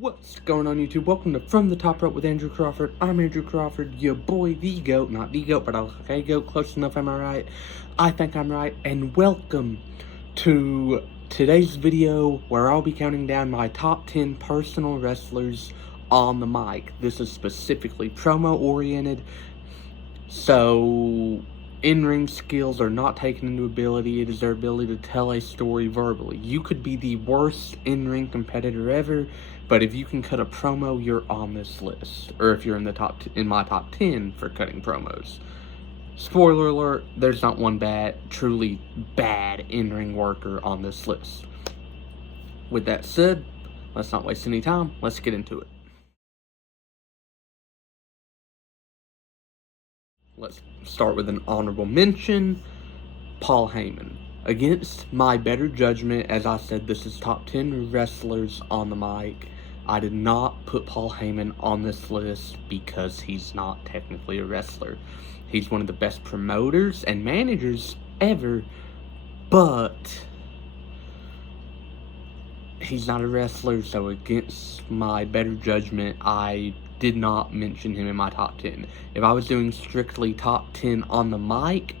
What's going on, YouTube? Welcome to From the Top Rope with Andrew Crawford. I'm Andrew Crawford, your boy, the GOAT. Not the GOAT, but okay, GOAT, close enough, am I right? I think I'm right. And welcome to today's video where I'll be counting down my top 10 personal wrestlers on the mic. This is specifically promo-oriented, so in-ring skills are not taken into ability. It is their ability to tell a story verbally. You could be the worst in-ring competitor ever, but if you can cut a promo, you're on this list. Or if you're in the in my top 10 for cutting promos. Spoiler alert, there's not one truly bad in-ring worker on this list. With that said, let's not waste any time. Let's get into it. Let's start with an honorable mention, Paul Heyman. Against my better judgment, as I said, this is top 10 wrestlers on the mic. I did not put Paul Heyman on this list because he's not technically a wrestler. He's one of the best promoters and managers ever, but he's not a wrestler, so against my better judgment, I did not mention him in my top 10. If I was doing strictly top 10 on the mic,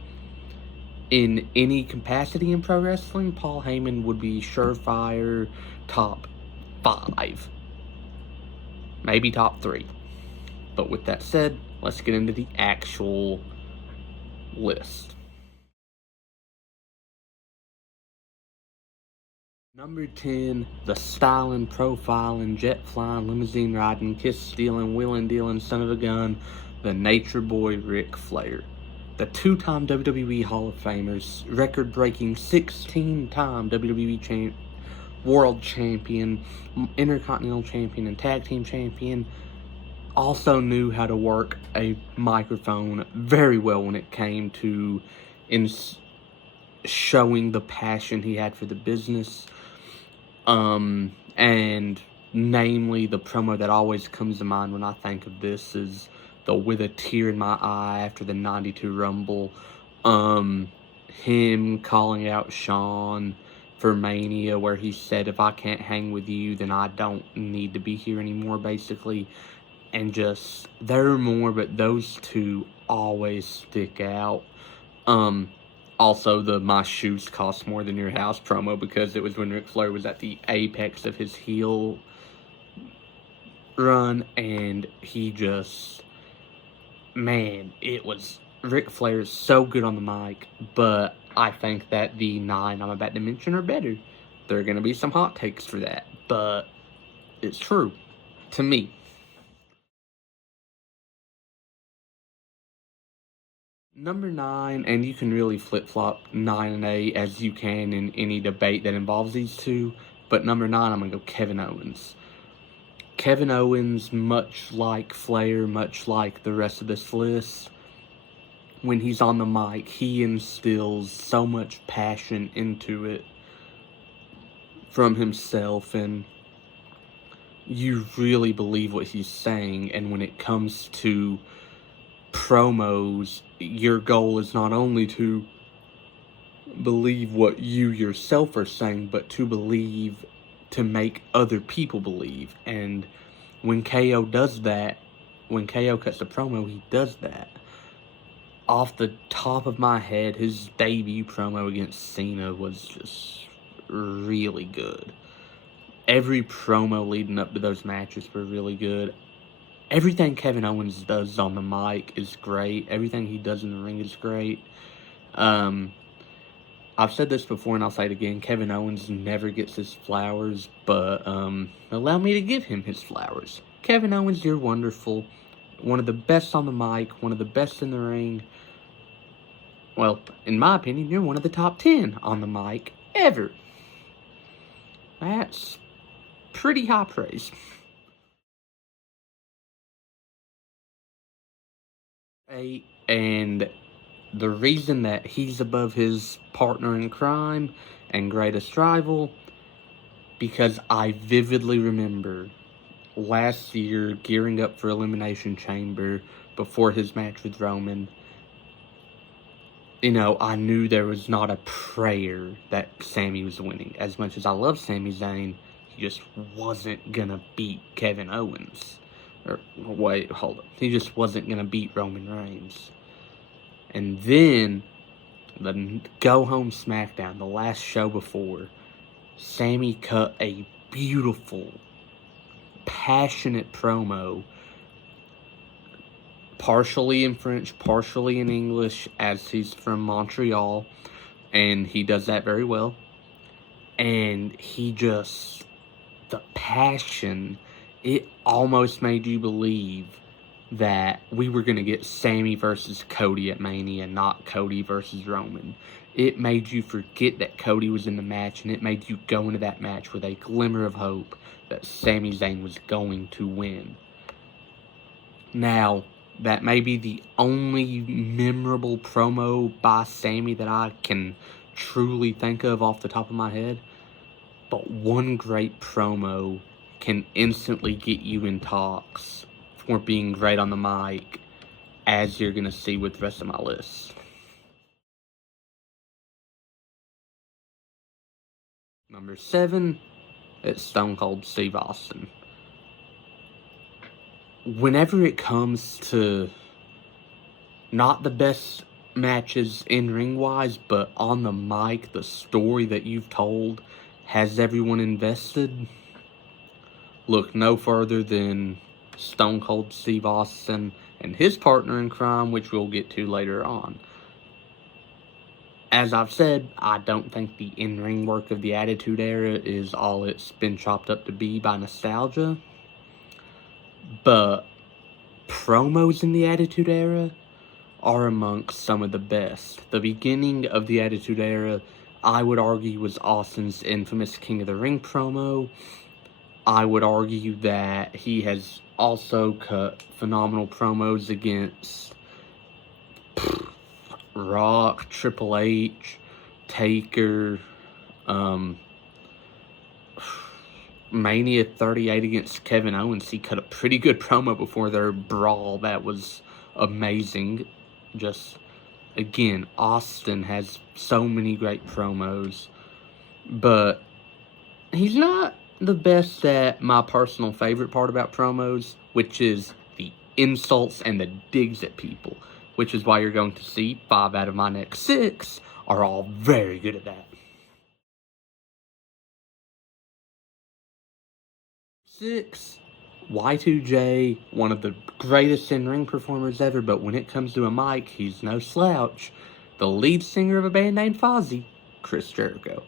in any capacity in pro wrestling, Paul Heyman would be surefire top 5. Maybe top 3. But with that said, let's get into the actual list. Number 10, the styling, profiling, jet flying, limousine riding, kiss stealing, wheeling dealing, son of a gun, the nature boy Ric Flair. The 2-time WWE Hall of Famers, record-breaking 16-time WWE World Champion, Intercontinental Champion, and Tag Team Champion, also knew how to work a microphone very well when it came to showing the passion he had for the business. And namely, the promo that always comes to mind when I think of this is the with a tear in my eye after the 92 Rumble. Him calling out Shawn for Mania, where he said, if I can't hang with you, then I don't need to be here anymore, basically. And just, there are more, but those two always stick out. Also, the my shoes cost more than your house promo, because it was when Ric Flair was at the apex of his heel run, and he just, man, it was, Ric Flair is so good on the mic, but I think that the 9 I'm about to mention are better. There are going to be some hot takes for that, but it's true, to me. Number 9, and you can really flip-flop 9 and 8 as you can in any debate that involves these two, but number 9, I'm going to go Kevin Owens. Kevin Owens, much like Flair, much like the rest of this list, when he's on the mic, he instills so much passion into it from himself, and you really believe what he's saying. And when it comes to promos, your goal is not only to believe what you yourself are saying, but to make other people believe. And when KO does that, when KO cuts the promo, he does that. Off the top of my head, his debut promo against Cena was just really good. Every promo leading up to those matches were really good. Everything Kevin Owens does on the mic is great. Everything he does in the ring is great. I've said this before and I'll say it again. Kevin Owens never gets his flowers, but allow me to give him his flowers. Kevin Owens, you're wonderful. One of the best on the mic. One of the best in the ring. Well, in my opinion, you're one of the top 10 on the mic ever. That's pretty high praise. And the reason that he's above his partner in crime and greatest rival, because I vividly remember last year gearing up for Elimination Chamber before his match with Roman. You know, I knew there was not a prayer that Sami was winning. As much as I love Sami Zayn, he just wasn't gonna beat Kevin Owens. Or, wait, hold up. He just wasn't gonna beat Roman Reigns. And then, the Go Home SmackDown, the last show before, Sami cut a beautiful, passionate promo, partially in French, partially in English, as he's from Montreal, and he does that very well. And the passion, it almost made you believe that we were going to get Sami versus Cody at Mania, not Cody versus Roman. It made you forget that Cody was in the match, and it made you go into that match with a glimmer of hope that Sami Zayn was going to win. Now, that may be the only memorable promo by Sami that I can truly think of off the top of my head, but one great promo can instantly get you in talks for being great on the mic, as you're going to see with the rest of my list. Number 7, it's Stone Cold Steve Austin. Whenever it comes to not the best matches in ring-wise, but on the mic, the story that you've told has everyone invested, look no further than Stone Cold Steve Austin and his partner in crime, which we'll get to later on. As I've said, I don't think the in-ring work of the Attitude Era is all it's been chopped up to be by nostalgia. But promos in the Attitude Era are amongst some of the best. The beginning of the Attitude Era, I would argue, was Austin's infamous King of the Ring promo. I would argue that he has also cut phenomenal promos against Rock, Triple H, Taker, Mania 38 against Kevin Owens. He cut a pretty good promo before their brawl. That was amazing. Just, again, Austin has so many great promos, but he's not the best at my personal favorite part about promos, which is the insults and the digs at people, which is why you're going to see 5 out of my next 6 are all very good at that. 6, Y2J, one of the greatest in-ring performers ever, but when it comes to a mic, he's no slouch. The lead singer of a band named Fozzy, Chris Jericho.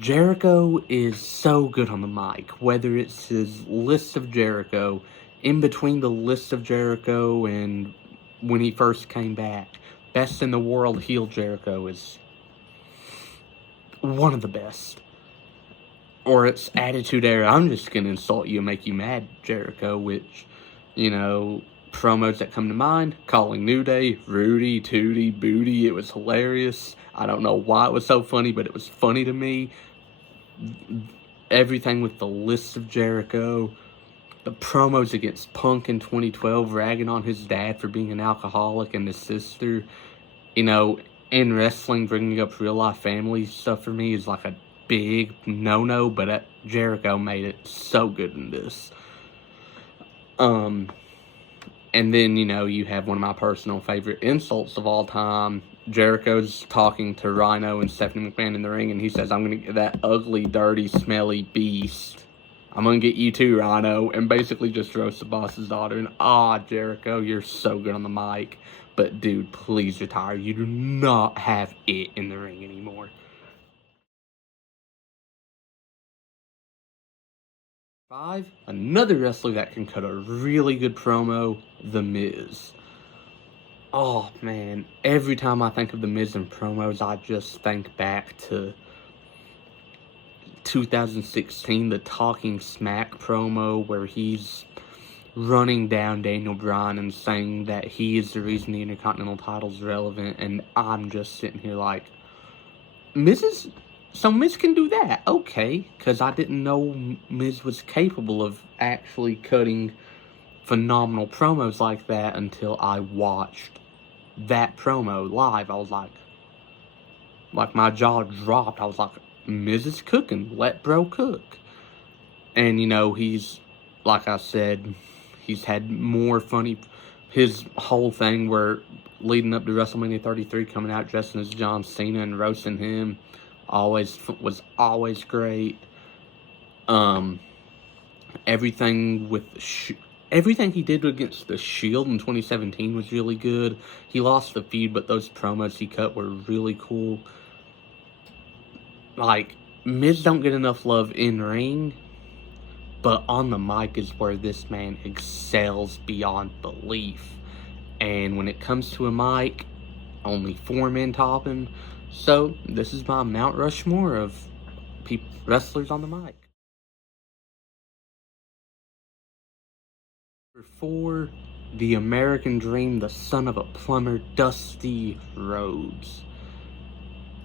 Jericho is so good on the mic, whether it's his List of Jericho, in between the List of Jericho and when he first came back. Best in the World heel Jericho is one of the best. Or it's Attitude Era, I'm just going to insult you and make you mad, Jericho, which, promos that come to mind, calling New Day, Rudy, Tootie, Booty, it was hilarious. I don't know why it was so funny, but it was funny to me. Everything with the List of Jericho, the promos against Punk in 2012, ragging on his dad for being an alcoholic and his sister, in wrestling, bringing up real-life family stuff for me is like a big no-no, but Jericho made it so good in this. And then, you have one of my personal favorite insults of all time. Jericho's talking to Rhino and Stephanie McMahon in the ring, and he says, I'm going to get that ugly, dirty, smelly beast. I'm going to get you too, Rhino, and basically just roast the boss's daughter. And, Jericho, you're so good on the mic. But, dude, please retire. You do not have it in the ring anymore. 5, another wrestler that can cut a really good promo, The Miz. Oh, man, every time I think of The Miz in promos, I just think back to 2016, the Talking Smack promo, where he's running down Daniel Bryan and saying that he is the reason the Intercontinental title's relevant, and I'm just sitting here like, Miz can do that, okay, because I didn't know Miz was capable of actually cutting phenomenal promos like that until I watched that promo live. I was like my jaw dropped. I was like, Miz is cooking, let bro cook. And, he's, like I said, he's had more funny. His whole thing where leading up to WrestleMania 33, coming out dressing as John Cena and roasting him, was always great. Everything with everything he did against the Shield in 2017 was really good. He lost the feud, but those promos he cut were really cool. Like, Miz don't get enough love in ring, but on the mic is where this man excels beyond belief. And when it comes to a mic, only 4 men top him. So this is my Mount Rushmore of wrestlers on the mic. Number 4, the American Dream, the son of a plumber, Dusty Rhodes.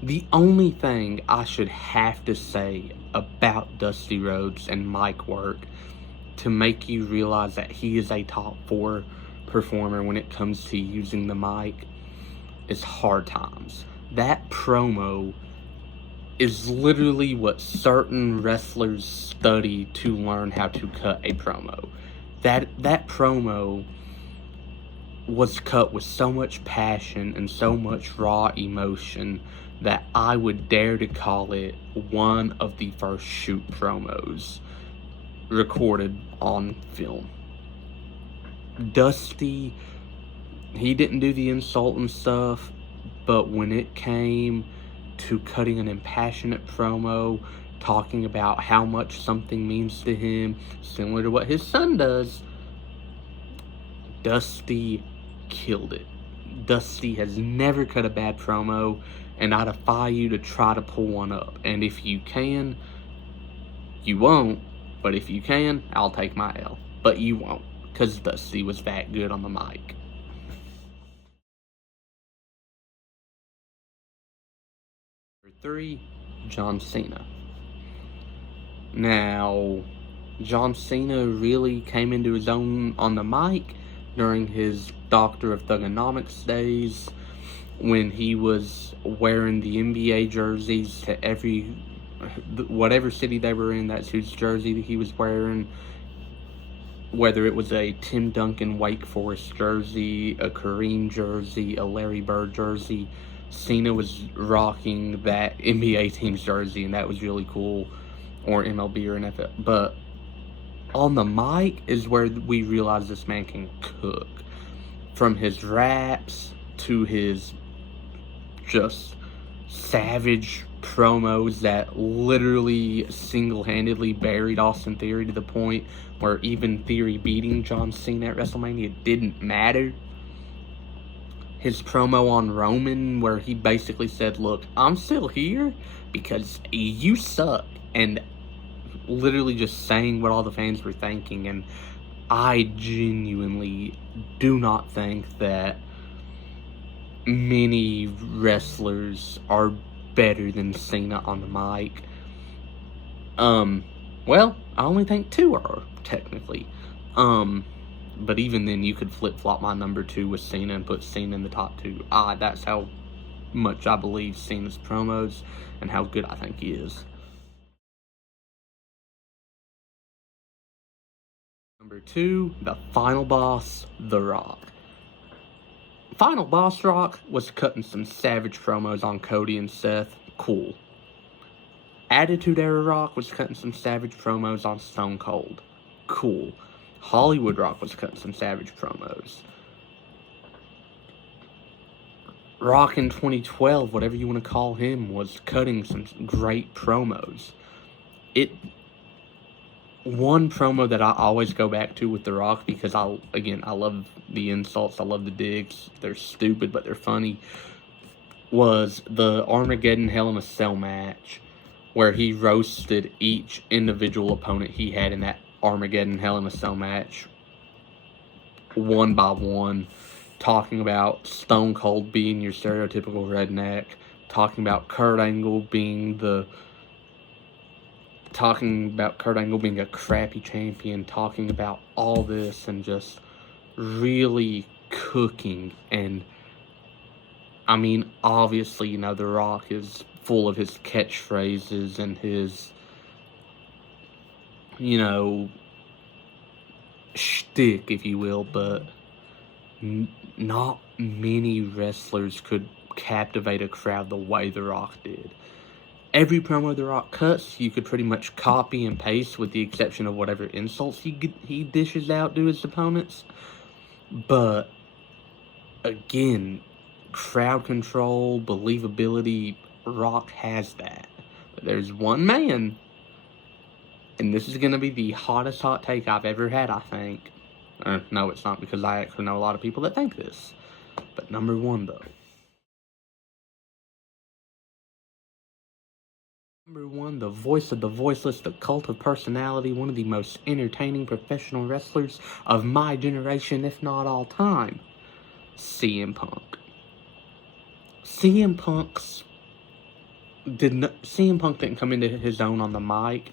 The only thing I should have to say about Dusty Rhodes and mic work to make you realize that he is a top 4 performer when it comes to using the mic is Hard Times. That promo is literally what certain wrestlers study to learn how to cut a promo. That promo was cut with so much passion and so much raw emotion that I would dare to call it one of the first shoot promos recorded on film. Dusty, he didn't do the insult and stuff, but when it came to cutting an impassionate promo, talking about how much something means to him, similar to what his son does, Dusty killed it. Dusty has never cut a bad promo, and I defy you to try to pull one up. And if you can, you won't, but if you can, I'll take my L. But you won't, because Dusty was that good on the mic. Number 3, John Cena. Now, John Cena really came into his own on the mic during his Doctor of Thugonomics days, when he was wearing the NBA jerseys to whatever city they were in, that's whose jersey that he was wearing. Whether it was a Tim Duncan Wake Forest jersey, a Kareem jersey, a Larry Bird jersey, Cena was rocking that NBA team's jersey, and that was really cool. Or MLB or NFL. But on the mic is where we realize this man can cook. From his raps to his just savage promos that literally single-handedly buried Austin Theory to the point where even Theory beating John Cena at WrestleMania didn't matter. His promo on Roman where he basically said, look, I'm still here because you suck, and literally just saying what all the fans were thinking. And I genuinely do not think that many wrestlers are better than Cena on the mic. Well, I only think 2 are, technically. But even then, you could flip-flop my number 2 with Cena and put Cena in the top 2. That's how much I believe Cena's promos and how good I think he is. Number 2, the final boss, The Rock. Final boss Rock was cutting some savage promos on Cody and Seth. Cool. Attitude Era Rock was cutting some savage promos on Stone Cold. Cool. Hollywood Rock was cutting some savage promos. Rock in 2012, whatever you want to call him, was cutting some great promos. One promo that I always go back to with The Rock, because I love the insults, I love the digs, they're stupid but they're funny, was the Armageddon Hell in a Cell match, where he roasted each individual opponent he had in that Armageddon Hell in a Cell match, one by one, talking about Stone Cold being your stereotypical redneck, talking about Kurt Angle being a crappy champion, talking about all this, and just really cooking. And I mean, obviously, The Rock is full of his catchphrases and his you know, shtick, if you will, but not many wrestlers could captivate a crowd the way The Rock did. Every promo The Rock cuts, you could pretty much copy and paste with the exception of whatever insults he dishes out to his opponents. But, again, crowd control, believability, Rock has that. But there's one man, and this is going to be the hottest hot take I've ever had, I think. No, it's not, because I actually know a lot of people that think this. But number one, though. Number one, the voice of the voiceless, the cult of personality, one of the most entertaining professional wrestlers of my generation, if not all time, CM Punk. CM Punk didn't come into his own on the mic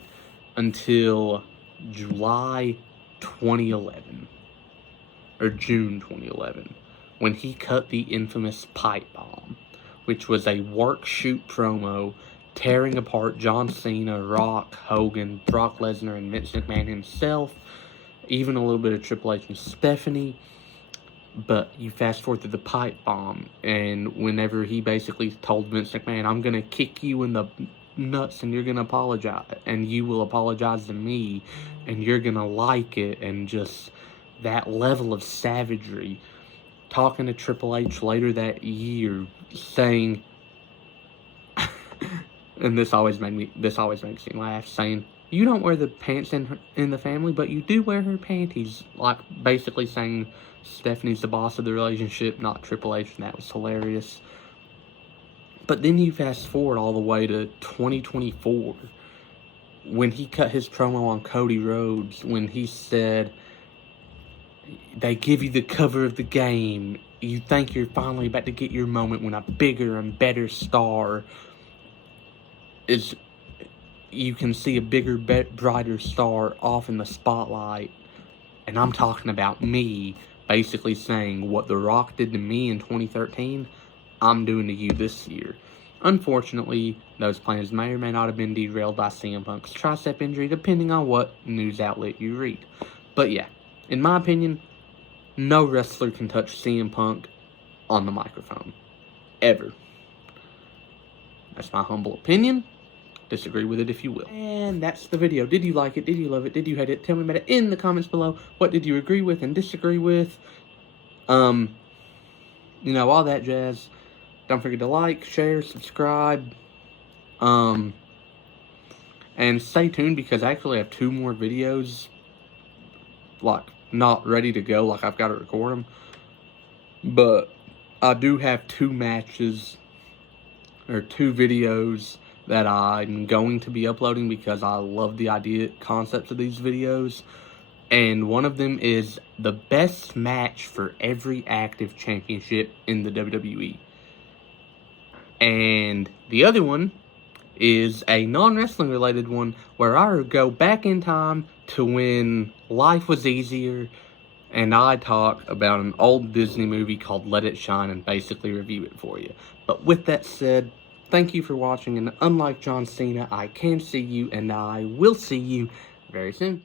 until July 2011, or June 2011, when he cut the infamous pipe bomb, which was a work shoot promo tearing apart John Cena, Rock, Hogan, Brock Lesnar, and Vince McMahon himself, even a little bit of Triple H and Stephanie. But you fast forward to the pipe bomb, and whenever he basically told Vince McMahon, I'm going to kick you in the nuts and you're going to apologize, and you will apologize to me, and you're going to like it, and just that level of savagery. Talking to Triple H later that year, saying, and this always makes me laugh, saying, you don't wear the pants in the family, but you do wear her panties. Like, basically saying Stephanie's the boss of the relationship, not Triple H, and that was hilarious. But then you fast forward all the way to 2024, when he cut his promo on Cody Rhodes, when he said, they give you the cover of the game, you think you're finally about to get your moment when a bigger and better star is, you can see a bigger, brighter star off in the spotlight. And I'm talking about me, basically saying what The Rock did to me in 2013, I'm doing to you this year. Unfortunately, those plans may or may not have been derailed by CM Punk's tricep injury, depending on what news outlet you read. But yeah, in my opinion, no wrestler can touch CM Punk on the microphone. Ever. That's my humble opinion. Disagree with it if you will. And that's the video. Did you like it? Did you love it? Did you hate it? Tell me about it in the comments below. What did you agree with and disagree with? You know, all that jazz. Don't forget to like, share, subscribe. And stay tuned, because I actually have 2 more videos, like, not ready to go. Like, I've got to record them. But I do have 2 matches, or 2 videos that I'm going to be uploading, because I love the concepts of these videos. And one of them is the best match for every active championship in the WWE. And the other one is a non-wrestling related one, where I go back in time to when life was easier, and I talk about an old Disney movie called Let It Shine and basically review it for you. But with that said, thank you for watching, and unlike John Cena, I can see you, and I will see you very soon.